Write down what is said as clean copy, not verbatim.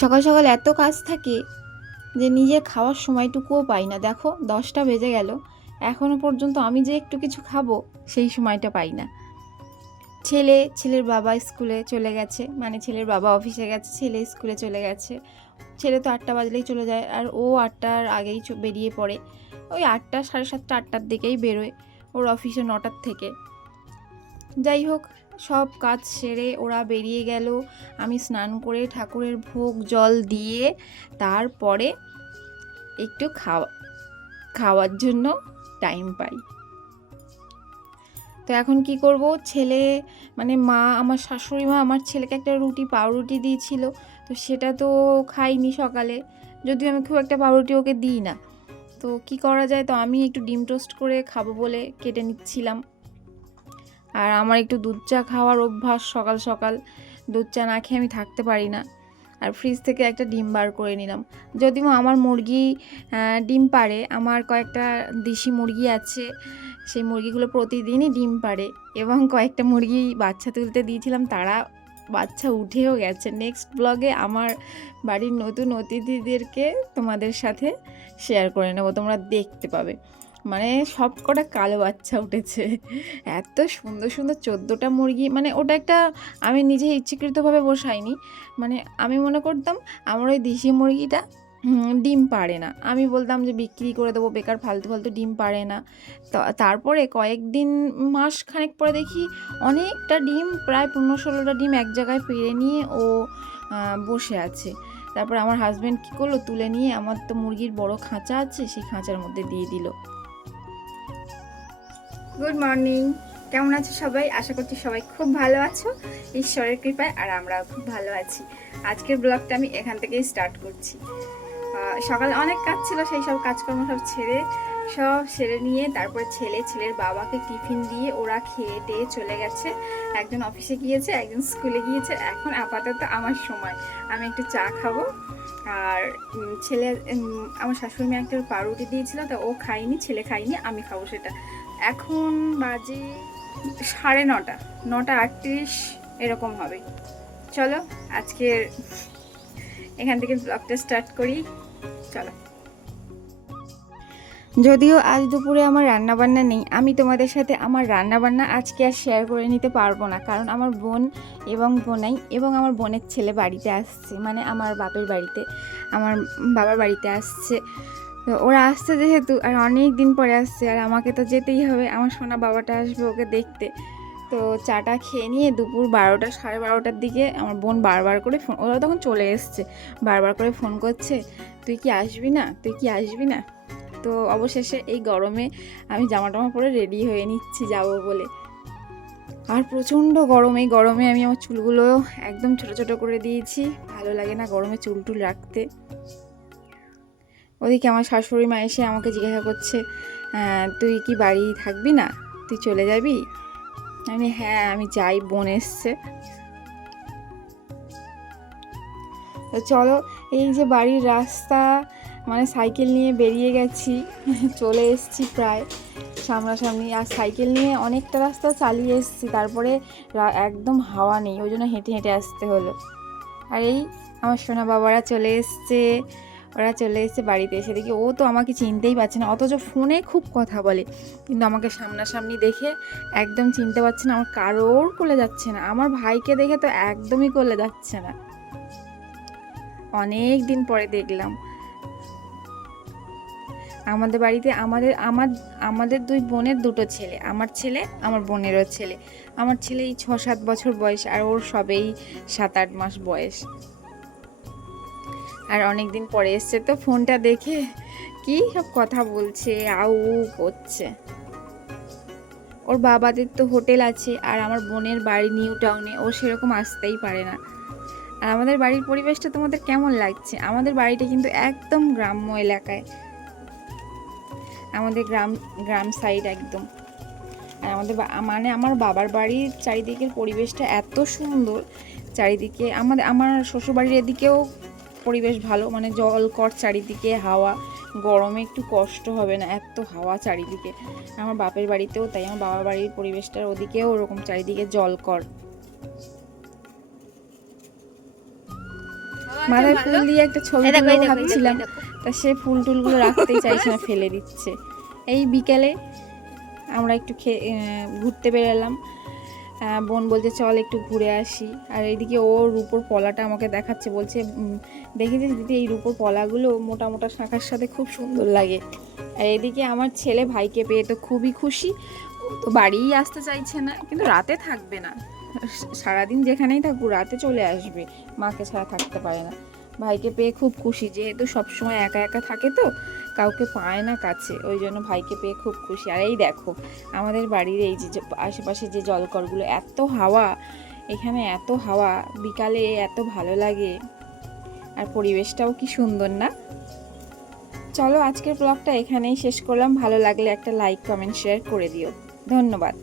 সকাল সকাল এত কাজ থাকে যে নিজের খাওয়ার সময়টুকুও পাই না। দেখো 10টা বেজে গেল, এখনও পর্যন্ত আমি যে একটু কিছু খাবো সেই সময়টা পাই না। ছেলের বাবা স্কুলে চলে গেছে, মানে ছেলের বাবা অফিসে গেছে, ছেলে স্কুলে চলে গেছে। ছেলে তো 8টা বাজলেই চলে যায়, আর ও 8টার আগেই বেরিয়ে পড়ে। ওই 8টা, 7:30, 8টার দিকেই বেরোয়, ওর অফিসে 9টার থেকে। যাই হোক, সব কাজ সেরে ওরা বেরিয়ে গেল। আমি স্নান করে ঠাকুরের ভোগ জল দিয়ে তারপরে একটু খাওয়ার জন্য টাইম পাই। তো এখন কি করব, ছেলে মানে মা, আমার শাশুড়ি মা আমার ছেলেকে একটা পাউরুটি দিয়েছিল, তো সেটা তো খাইনি সকালে, যদিও আমি খুব একটা পাউরুটি ওকে দিই না। তো কি করা যায়, তো আমি একটু ডিম টোস্ট করে খাবো বলে কেটে নিচ্ছিলাম। আর আমার একটু দুধ চা খাওয়ার অভ্যাস, সকাল সকাল দুধ চা না খেয়ে আমি থাকতে পারি না। আর ফ্রিজ থেকে একটা ডিম বার করে নিলাম। যদিও আমার মুরগি ডিম পাড়ে, আমার কয়েকটা দেশি মুরগি আছে, সেই মুরগিগুলো প্রতিদিনই ডিম পাড়ে, এবং কয়েকটা মুরগি বাচ্চা তুলতে দিয়েছিলাম, তারা বাচ্চা উঠেও গেছে। নেক্সট ব্লগে আমার বাড়ির নতুন অতিথিদেরকে তোমাদের সাথে শেয়ার করে নেবো, তোমরা দেখতে পাবে। মানে সব কটা কালো বাচ্চা উঠেছে, এত সুন্দর সুন্দর 14টা মুরগি। মানে ওটা একটা, আমি নিজে ইচ্ছাকৃতভাবে বসাইনি, মানে আমি মনে করতাম আমার ওই দেশি মুরগিটা ডিম পাড়ে না, আমি বলতাম যে বিক্রি করে দেবো, বেকার ফালতু ফালতু ডিম পাড়ে না। তো তারপরে কয়েকদিন, মাস খানেক পরে দেখি অনেকটা ডিম, প্রায় 15-16টা ডিম এক জায়গায় পেড়ে নিয়ে ও বসে আছে। তারপর আমার হাজব্যান্ড কী করলো, তুলে নিয়ে, আমার তো মুরগির বড় খাঁচা আছে, সেই খাঁচার মধ্যে দিয়ে দিল। গুড মর্নিং, কেমন আছো সবাই? আশা করছি সবাই খুব ভালো আছো ঈশ্বরের কৃপায়, আর আমরাও খুব ভালো আছি। আজকের ব্লগটা আমি এখান থেকেই স্টার্ট করছি। সকালে অনেক কাজ ছিল, সেই সব কাজকর্ম সব সেরে নিয়ে তারপরে ছেলের বাবাকে টিফিন দিয়ে ওরা খেয়ে টেয়ে চলে গেছে। একজন অফিসে গিয়েছে, একজন স্কুলে গিয়েছে। এখন আপাতত আমার সময়, আমি একটু চা খাবো। আর আমার শাশুড়ি মা একটা পাউরুটি দিয়েছিল, তো ও খাইনি, ছেলে খাইনি, আমি খাবো সেটা। এখন বাজে 9:30, 9:38 এরকম হবে। চলো আজকের এখান থেকে ব্লগটা স্টার্ট করি, চলো। যদিও আজ দুপুরে আমার রান্নাবান্না নেই, আমি তোমাদের সাথে আমার রান্নাবান্না আজকে আর শেয়ার করে নিতে পারবো না, কারণ আমার বোন এবং বোনাই এবং আমার বোনের ছেলে বাড়িতে আসছে, মানে আমার বাপের বাড়িতে, আমার বাবার বাড়িতে আসছে। তো ওরা আসছে যেহেতু, আর অনেক দিন পরে আসছে, আর আমাকে তো যেতেই হবে, আমার সোনা বাবাটা আসবে ওকে দেখতে। তো চাটা খেয়ে নিয়ে দুপুর 12টা, 12:30টার দিকে আমার বোন বারবার করে ফোন, ওরা তখন চলে এসছে, বারবার করে ফোন করছে, তুই কি আসবি না, তুই কি আসবি না। তো অবশেষে এই গরমে আমি জামা টামা পরে রেডি হয়ে নিচ্ছি যাবো বলে। আর প্রচণ্ড গরম, এই গরমে আমি আমার চুলগুলো একদম ছোট ছোট করে দিয়েছি, ভালো লাগে না গরমে চুল টুল রাখতে। ওদিকে আমার শাশুড়ি মা এসে আমাকে জিজ্ঞাসা করছে, তুই কি বাড়ি থাকবি না, তুই চলে যাবি? আমি হ্যাঁ আমি যাই, বোন এসছে। তো চলো, এই যে বাড়ির রাস্তা, মানে সাইকেল নিয়ে বেরিয়ে গেছি, চলে এসেছি প্রায় সামনাসামনি। আর সাইকেল নিয়ে অনেকটা রাস্তা চালিয়ে এসেছি, তারপরে একদম হাওয়া নেই, ওই জন্য হেঁটে হেঁটে আসতে হলো। আর এই আমার সোনা বাবারা চলে এসছে, ওরা চলে এসছে বাড়িতে। এসে দেখি ও তো আমাকে চিনতেই পারছে না, অথচ ফোনে খুব কথা বলে, কিন্তু আমাকে সামনাসামনি দেখে একদম চিনতে পারছে না। আমার কারোর কোলে যাচ্ছে না, আমার ভাইকে দেখে তো একদমই কোলে যাচ্ছে না, অনেক দিন পরে দেখলাম। আমাদের বাড়িতে আমাদের দুই বোনের দুটো ছেলে, আমার ছেলে, আমার বোনেরও ছেলে। আমার ছেলে এই 6-7 বছর বয়স, আর ওর সবেই 7-8 মাস বয়স। আর অনেক দিন পরে এসছে, তো ফোনটা দেখে কি সব কথা বলছে, আউ করছে। ওর বাবাদের তো হোটেল আছে, আর আমার বোনের বাড়ি নিউ টাউনে, ও সেরকম আসতেই পারে না। আর আমাদের বাড়ির পরিবেশটা তোমাদের কেমন লাগছে? আমাদের বাড়িটা কিন্তু একদম গ্রাম্য এলাকায়, আমাদের গ্রাম সাইড একদম। আর মানে আমার বাবার বাড়ির চারিদিকের পরিবেশটা এত সুন্দর, চারিদিকে আমার শ্বশুরবাড়ির এদিকেও পরিবেশ ভালো, মানে জলকর চারিদিকে, হাওয়া, গরমে একটু কষ্ট হবে না, এত হাওয়া চারিদিকে। আমার বাপের বাড়িতেও তাই, আমার বাবার বাড়ির পরিবেশটার ওদিকেও ওরকম, চারিদিকে জলকর। মাথায় ফুল দিয়ে একটা ছবি তুলবো ভাবছিলাম, তা সে ফুল টুলগুলো রাখতেই চাইছে না, ফেলে দিচ্ছে। এই বিকেলে আমরা একটু ঘুরতে বেরোলাম। বোন বলছে চল একটু ঘুরে আসি। আর এইদিকে ও রূপোর পলাটা আমাকে দেখাচ্ছে, বলছে দেখেছিস দিদি এই রূপোর পলাগুলো মোটা মোটা শাঁখার সাথে খুব সুন্দর লাগে। আর এদিকে আমার ছেলে ভাইকে পেয়ে তো খুবই খুশি, তো বাড়িই আসতে চাইছে না, কিন্তু রাতে থাকবে না, সারাদিন যেখানেই থাকুক রাতে চলে আসবে, মাকে ছাড়া থাকতে পারে না। ভাইকে পেয়ে খুব খুশি, যেহেতু সবসময় একা একা থাকে তো কাউকে পায় না কাছে, ওই জন্য ভাইকে পেয়ে খুব খুশি। আর এই দেখো আমাদের বাড়ির এই যে আশেপাশে যে জলকরগুলো, এত হাওয়া এখানে, এত হাওয়া, বিকালে এত ভালো লাগে, আর পরিবেশটাও কি সুন্দর না। চলো আজকের ব্লগটা এখানেই শেষ করলাম, ভালো লাগলে একটা লাইক কমেন্ট শেয়ার করে দিও, ধন্যবাদ।